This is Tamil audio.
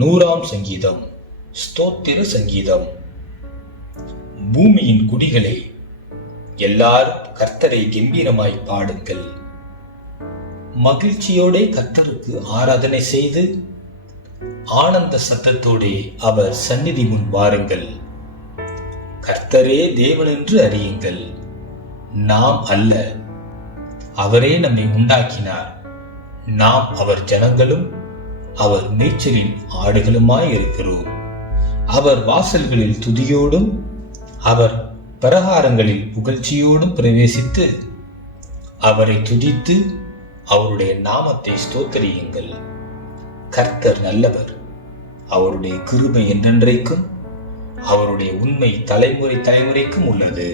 100ஆம் சங்கீதம். ஸ்தோத்திர சங்கீதம். பூமியின் குடிகளே, எல்லாரும் கர்த்தரை கம்பீரமாய் பாடுங்கள். மகிழ்ச்சியோடே கர்த்தருக்கு ஆராதனை செய்து ஆனந்த சத்தத்தோடே அவர் சந்நிதி முன் வாருங்கள். கர்த்தரே தேவன் என்று அறியுங்கள், நாம் அல்ல. அவரே நம்மை உண்டாக்கினார், நாம் அவர் ஜனங்களும் அவர் மேய்ச்சலின் ஆடுகளுமாய் இருக்கிறோம். அவர் வாசல்களில் துதியோடும் அவர் பிரகாரங்களில் புகழ்ச்சியோடும் பிரவேசித்து அவரை துதித்து அவருடைய நாமத்தை ஸ்தோத்திரியுங்கள். கர்த்தர் நல்லவர், அவருடைய கிருபை என்றென்றைக்கும், அவருடைய உண்மை தலைமுறை தலைமுறைக்கும் உள்ளது.